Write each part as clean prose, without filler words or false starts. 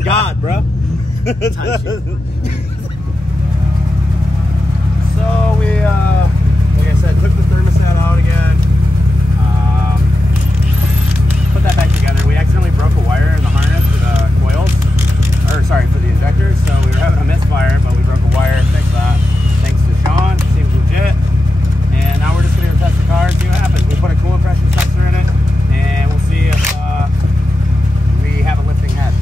on God, bro. So we, like I said, took the thermostat out again. Put that back together. We accidentally broke a wire in the harness for the coils, or sorry, for the injectors. So we were having a misfire, but we broke a wire, fixed that. Thanks to Sean, seems legit. And now we're just gonna go test the car and see what happens. We put a coolant pressure sensor in it, and we'll see if we have a lifting head.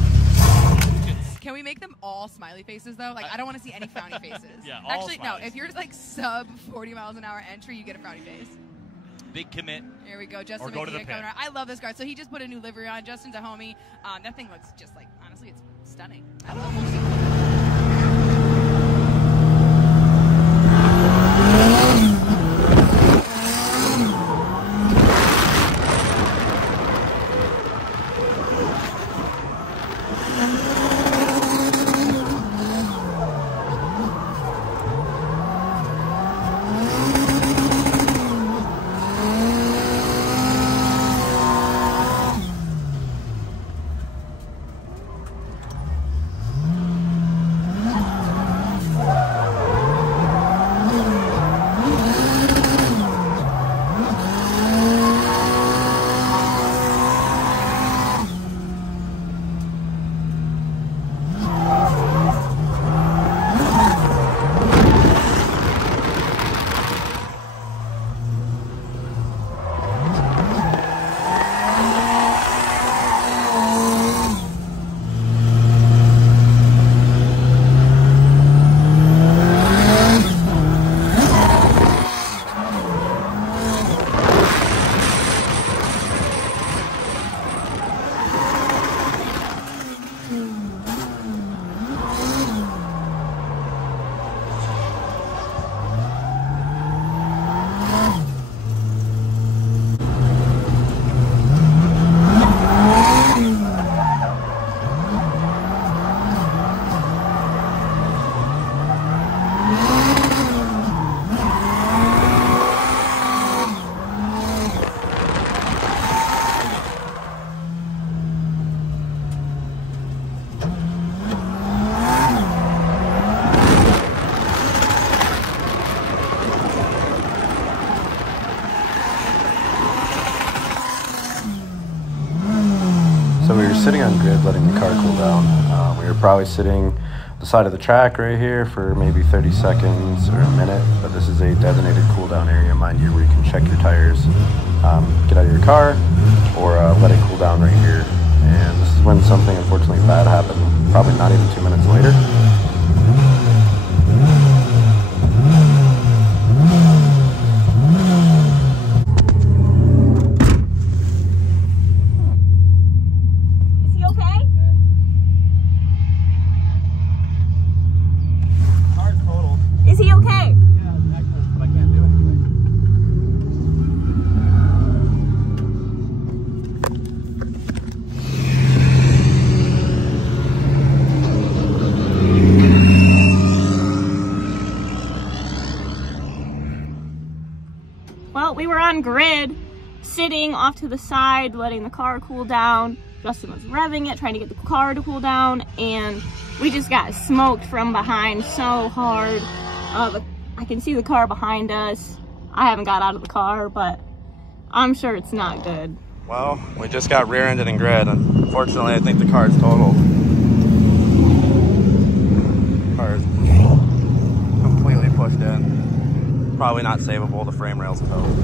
Can we make them all smiley faces though? Like I don't want to see any frowny faces. Yeah, all actually smileys. no. If you're like sub 40 miles an hour entry, you get a frowny face. Big commit. Here we go, Justin. Or go to the McKee pit. coming around. I love this car. So he just put a new livery on. Justin's a homie. That thing looks just like, honestly, it's stunning. I love it. So we were sitting on grid letting the car cool down. We were probably sitting the side of the track right here for maybe 30 seconds or a minute, but this is a designated cool down area, mind you, where you can check your tires, get out of your car, or let it cool down right here. And this is when something unfortunately bad happened, probably not even 2 minutes later. Well, we were on grid, sitting off to the side, letting the car cool down. Justin was revving it, trying to get the car to cool down, and we just got smoked from behind so hard. I can see the car behind us. I haven't got out of the car, but I'm sure it's not good. Well, we just got rear-ended in grid. Unfortunately, I think the car is totaled. Car is completely pushed in. Probably not savable. The frame rail's towed.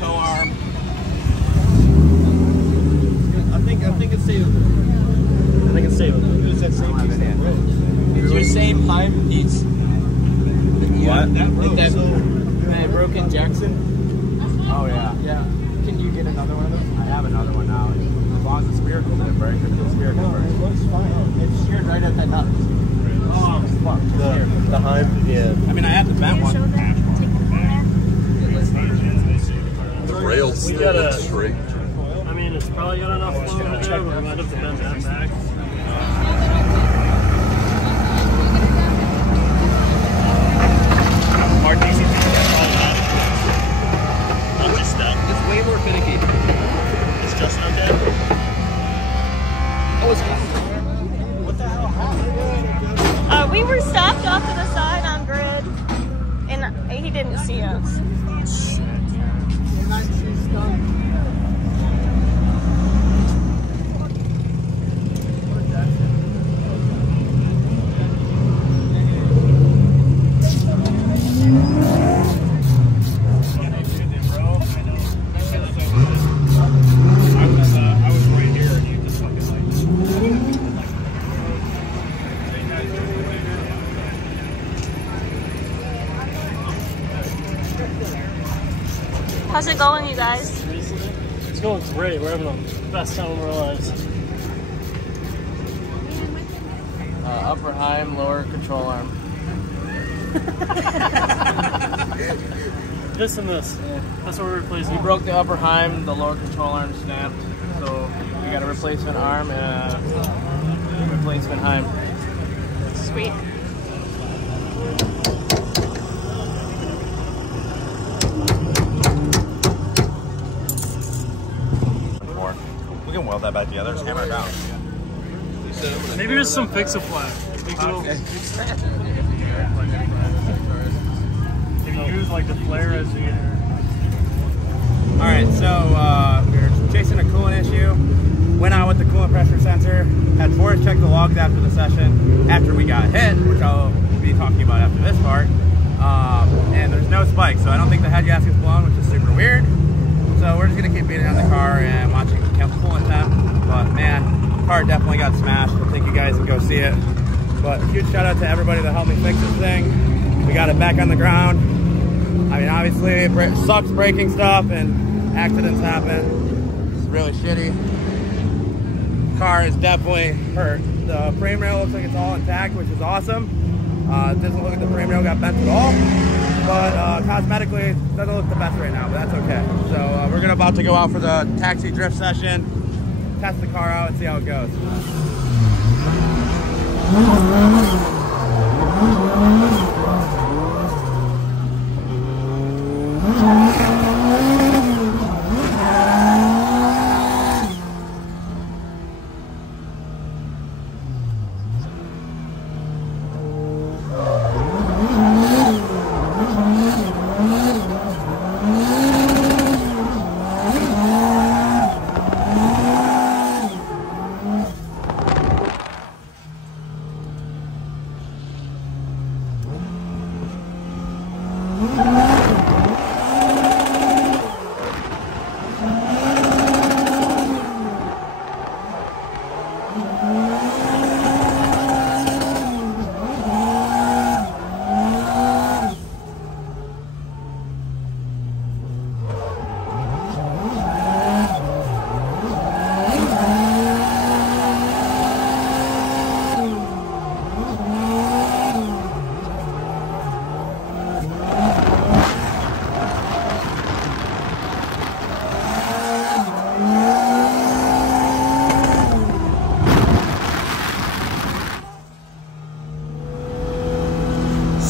Toe arm. I think it's savable. I think it's savable. It's that same piece of road. It's your same pipe piece. What? That road. That broke in Jackson. Oh yeah. Yeah. Can you get another one of those? I have another one now. long as the spherical didn't break, or the spherical No, break. it looks fine. It's sheared right at that nut. Oh, fuck. The hive, yeah. I mean, I had the bent one. The rails We still gotta- look straight. I mean, it's probably got enough flow in the tube, but we might have to bend that back. Hard easy thing, that's all that. What's your step? It's way more finicky. It's just okay. Oh, it's We were stopped off to the side on grid, and he didn't see us. I was right here and you just fucking like. How's it going, you guys? It's going great. We're having the best time of our lives. Upper Heim, lower control arm. This and this. That's what we're replacing. We broke the upper Heim, the lower control arm snapped, so we got a replacement arm and a replacement Heim. Sweet. more. We can weld that back together. Just hammer it down. Maybe there's some fix-a-flat. You can use like the flare as the Alright, so we were chasing a coolant issue. Went out with the coolant pressure sensor. Had Forrest check the logs after the session. After we got hit, which I'll be talking about after this part. And there's no spike, so I don't think the head gasket is blown, which is super weird. So we're just gonna keep beating on the car and watching coolant temp. But man, the car definitely got smashed. We'll take you guys and go see it. But huge shout out to everybody that helped me fix this thing. We got it back on the ground. I mean, obviously it sucks breaking stuff and accidents happen. It's really shitty. Car is definitely hurt. The frame rail looks like it's all intact, which is awesome. It doesn't look like the frame rail got bent at all. But cosmetically, it doesn't look the best right now, but that's okay. So we're about to go out for the taxi drift session, test the car out and see how it goes.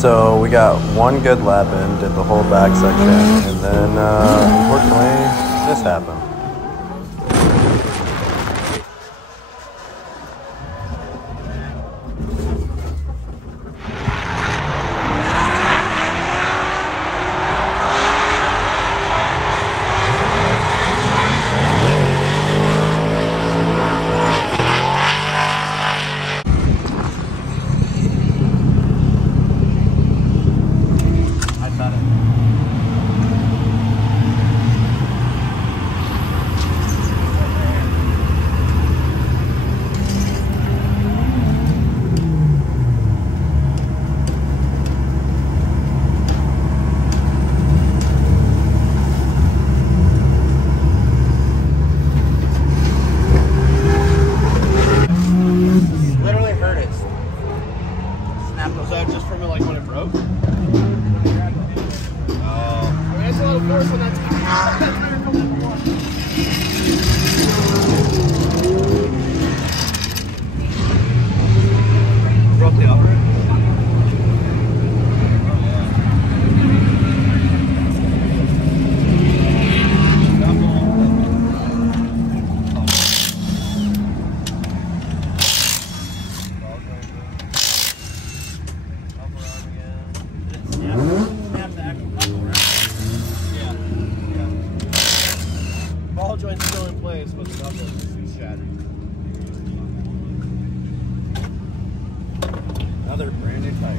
So we got one good lap in, did the whole back section, and then unfortunately this happened. snapped the Was that just from like when it broke? Oh. I mean, it's a little force when that tire comes in the water. Broke the upper. Ball joint's still in place, but the knuckle is shattered. Another brand new tire.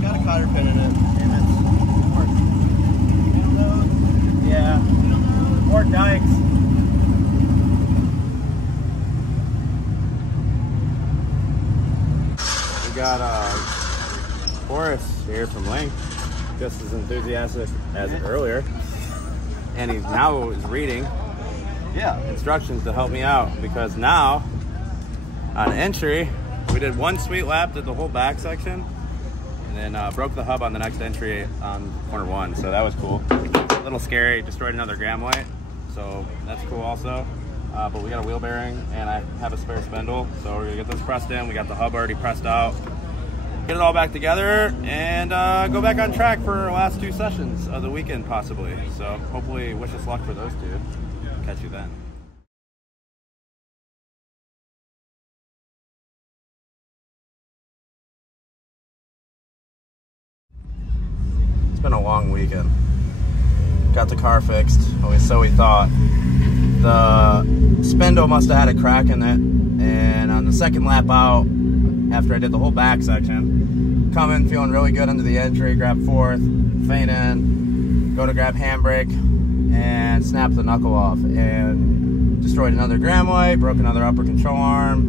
Got a cotter pin in it. Yeah. More dikes. We got Forrest here from Link, just as enthusiastic as earlier, and he now is reading instructions to help me out, because now on entry we did one sweet lap, did the whole back section, and then broke the hub on the next entry on corner 1, so that was cool. A little scary, destroyed another gram light, so that's cool also. But we got a wheel bearing and I have a spare spindle, so we're gonna get this pressed in. We got the hub already pressed out, get it all back together, and go back on track for our last 2 sessions of the weekend possibly. So hopefully wish us luck for those 2. Catch you then. It's been a long weekend. Got the car fixed, so we thought. The spindle must have had a crack in it, and on the second lap out, after I did the whole back section, coming, feeling really good into the entry, grab 4th, feint in, go to grab handbrake, and snap the knuckle off, and destroyed another gram light, broke another upper control arm,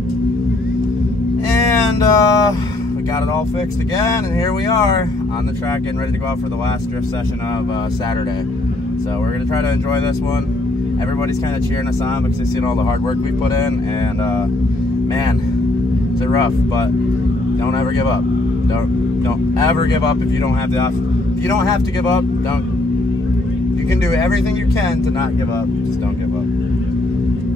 and we got it all fixed again, and here we are on the track getting ready to go out for the last drift session of Saturday. So we're gonna try to enjoy this one. Everybody's kind of cheering us on because they've seen all the hard work we put in, and man, it's rough, but don't ever give up. Don't ever give up if you don't have if you don't have to give up. You can do everything you can to not give up. Just don't give up.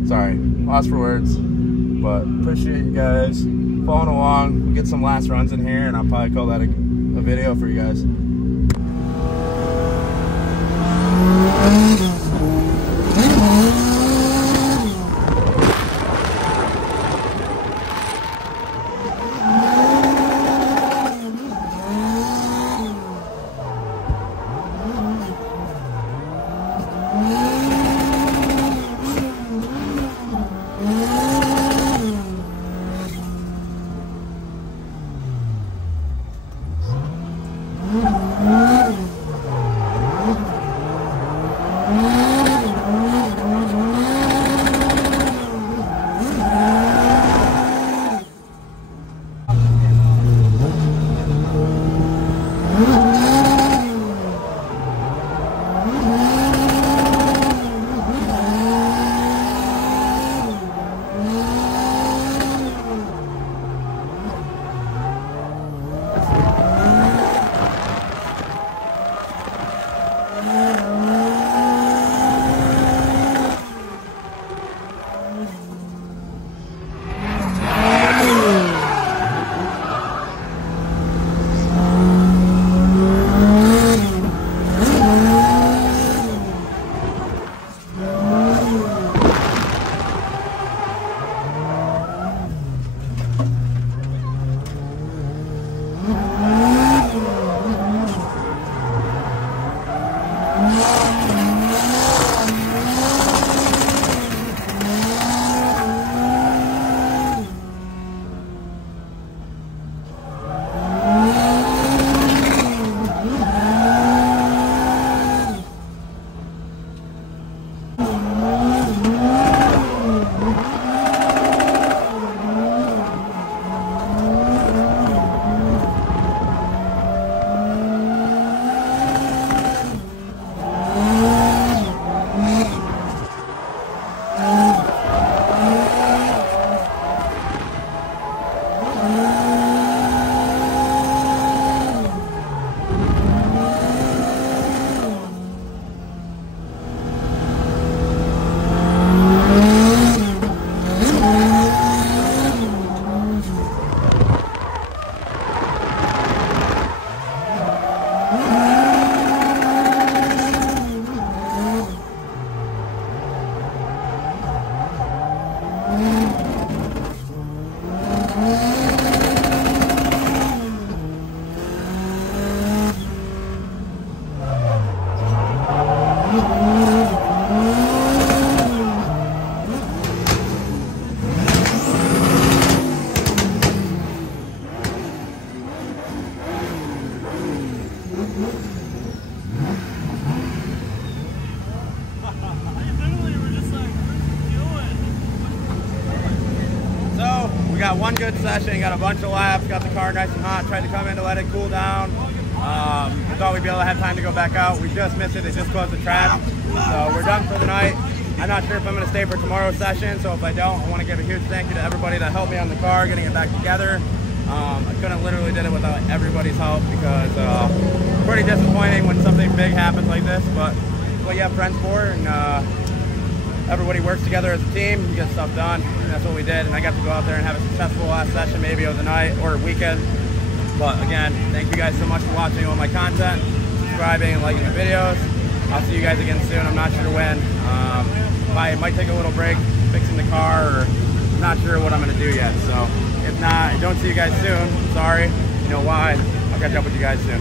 Sorry, lost for words, but appreciate you guys following along. We'll get some last runs in here, and I'll probably call that a video for you guys. Mm-hmm. We got one good session, got a bunch of laps, got the car nice and hot, tried to come in to let it cool down. We thought we'd be able to have time to go back out. We just missed it, they just closed the track. So we're done for the night. I'm not sure if I'm going to stay for tomorrow's session, so if I don't, I want to give a huge thank you to everybody that helped me on the car, getting it back together. I couldn't literally did it without everybody's help because pretty disappointing when something big happens like this, but what you have friends for, and everybody works together as a team, you get stuff done, and that's what we did. And I got to go out there and have a successful last session, maybe of the night or weekend. But again, thank you guys so much for watching all my content, subscribing and liking the videos. I'll see you guys again soon. I'm not sure when. I might take a little break fixing the car, or I'm not sure what I'm going to do yet. So if not, I don't see you guys soon. Sorry. You know why. I'll catch up with you guys soon.